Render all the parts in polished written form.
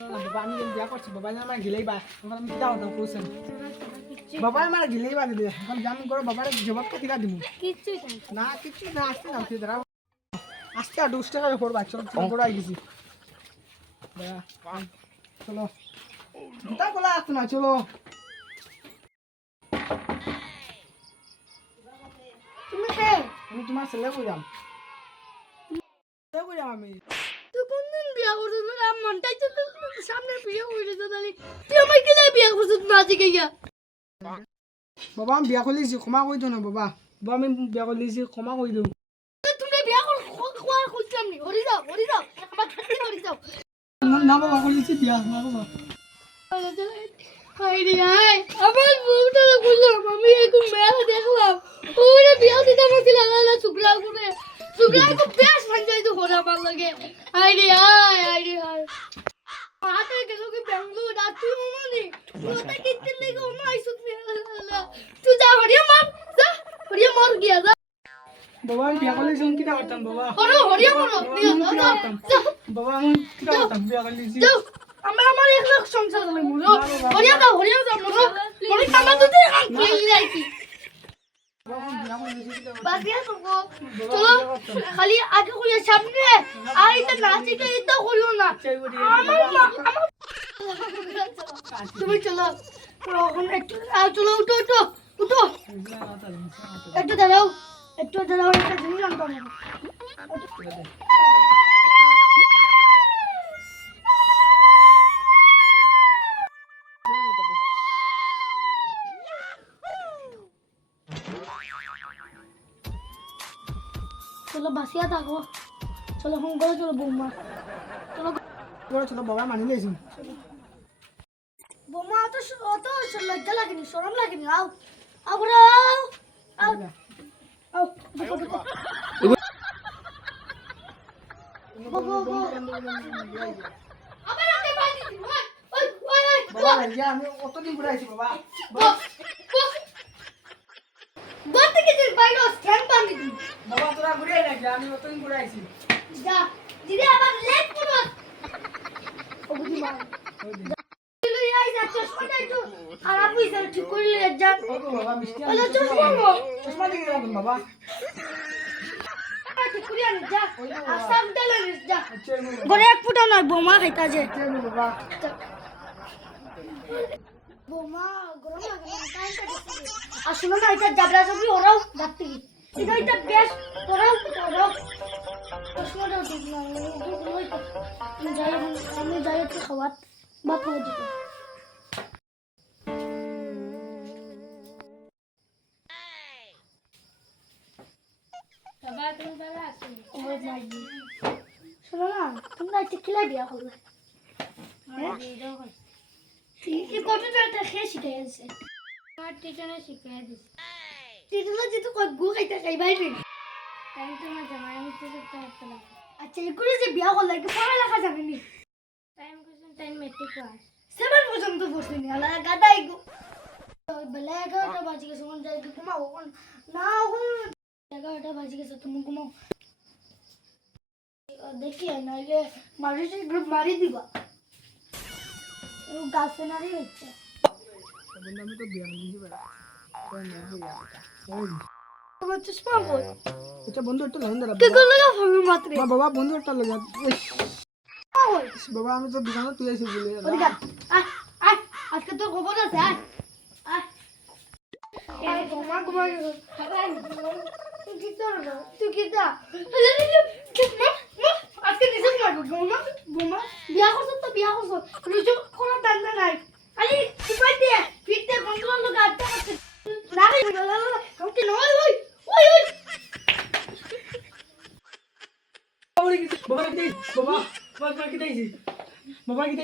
বাবা আমি বিয়া করছি বাবা আমার গিলেই বা আমি দাও দাও কোসেন বাবা আমার গিলেই বা দিবে এখন জামিন করে বাবার জবাব কে দিলা দিমু কিচ্ছুই না কিছু না আসতে দাও তুই দাঁড়াও আস্তে আর 2 টাকা পড় বাচ্চা চলো বড় আই গেছি চলো তা বলা আসতো না চলো তুমি কে আমি তোমার ছেলে কইলাম ছেলে কইলাম আমি তুই কোনদিন বিয়া করছিস বলে আমার মনটাই তো সামনে বিয়ে হইছে তাহলে তুই আমার কি লাগে বিয়া করছিস না আজকে গিয়া বাবা আমি বিয়া করলিছি ক্ষমা কই দিও না বাবা বাবা আমি বিয়া করলিছি ক্ষমা কই দিও তুমি বিয়া কর কোয়ার খুঁজলাম নি হরি যাও আমার খাতি হরি যাও না বাবা করলিছি বিয়া না বাবা হাই রে হাই আমার মুখটা খুললাম আমি একটু মেলা দেখলাম ওরে বিয়া দিতে আমাকে লালা সুগরা করে খুব বেশ ভাঞ্জাই তো হরা ভাল লাগে হাই রে হাই হাতে গেল কি বেঙ্গলুরু রাত্রি মনি ওটা কিতে লেগে ও মাই সুত তুই যা হরিয়া মার গিয়া যা বাবা আমি বিয়া করলিছি আমি কিটা করতাম বাবা হরিয়া মার বাবা আমি কিটা করতাম বিয়া করলিছি আমার এক লাখ সংসার চলে মুরো হরিয়া যাও মুরো মনে কামা তো দে কাম কই লাইছি বাসিয়া তো চলো খালি আগে কইয়া সামনে আর এটা নাচি কে এটা করিও না তুমি চলো এখন একটু চলো উঠো একটু দাঁড়াও একটা জিনিস আনতে হবে চলো বাসিয়া থাকো চলো ফোন করো চলো বৌমা চলো বাবা মানি লইছি বৌমা অত লজ্জা লাগেনি শরম লাগেনি আও বাবা আমি অতদিন ঘুরে আইছি বাবা বাবা তোরা ঘুরে আই নাকি আমি অতদিন ঘুরে আইছি যা দিদি আবার লেট করো ওগুলি মা তুই আই যা চশমাটা একটু খারাপ হইছে ঠিক করে লে যা বাবা মিষ্টি ওলা চশমা দিকে রাখুন বাবা ঠিক করে আনি যা আসাম দলে যা চেয়ার গরে এক ফুটা না বোমা খাইতা যে বাবা বোমা গরম লাগে না কাইটা দিছি আসলে না এটা জাবরা জাবরি ওরাও ডাকতে কি এটা বেশ ওরাও চশমাটা ঠিক না আমি যাই একটু খাবার ভাত খাওয়া দিতে শোনো না তোমরা একটা খেলা বিয়া করবে এই কতটা একটা খেয়ে শিখাই আছে আমার টিচারে শিখাই দিছে টিচারে যেহেতু গু খাইতে খাই বাইরে টাইম তো না জামাই আমি তো করতে পারতাম আচ্ছা এগুলো যে বিয়া করলে কি পড়ালেখা জানে নি টাইম মেট্রিক পাস 7 পর্যন্ত পড়ছি নি আলা গাদাই গো বেলা 11টা বাজে গেছে মন যাই ঘুমাও না 11টা বাজে গেছে তুমি ঘুমাও দেখি নাইলে মারিছে গ্রুপ মারি দিবা ও গাছে নারি হচ্ছে বন্ধু আমি তো বিয়া নিছি ভাই কোন না হইয়া তোমার চশমা বল এটা বন্ধু একটা লাইন দাঁড়া কে করলে না ফোন মাত্রে বাবা বন্ধু একটা লাগা ওই বাবা আমি তো দোকানে তুই আইছি বলে ওদিকে আয় আজকে তো খবর আছে আয় আয় ঘুমা তুই কি করো তুই কি দা আজকে নিজে মারবো বোমা বিয়া করছ তো বিয়া করছ রুজু কোনো দান্দা নাই আরে তুই দে ফিরতে বন্ধুর লোক আড্ডা করছে না রে ওকে নয় ওই বাবা কি দেইছি বাবা আগে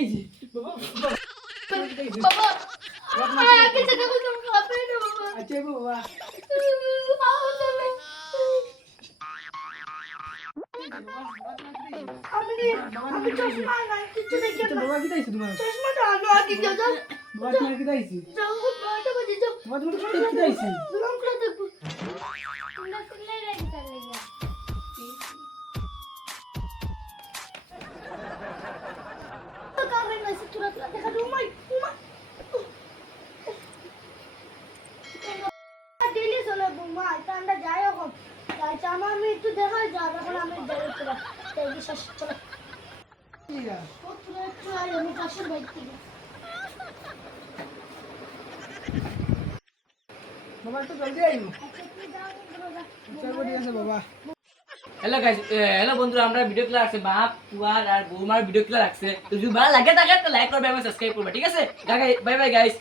থেকে বললাম খাবে না বাবা আচ্ছা বাবা আমি চশমা নাই কিছু দেখি না বাবা কি দেইছি তোমার চশমাটা আনো আগে যাও বাবা তোমার কি দেইছি যাও বাবা বাজে যাও বাবা তুমি কি দেইছি দুলাম করে দেখো তোমরা কোনে রেডি কর লাগিয়া তো কামে না আমার আমি একটু দেখা যাব এখন আমি যাই চলো তাই কি শেষ চলো ইয়া ও তুমি একটু আর আমি পাশের বাইক থেকে বাবা একটু জলদি আইও আচ্ছা তুমি যাও বাবা চল ঠিক আছে বাবা হ্যালো গাইস, হ্যালো বন্ধুরা, আমরা ভিডিও ক্লিপ রাখছে বাপ পুয়ার আর বৌমার ভিডিও ক্লিপ রাখছে। তো যদি ভালো লাগে থাকে তো লাইক করবে এবং সাবস্ক্রাইব করবে, ঠিক আছে? Bye bye guys.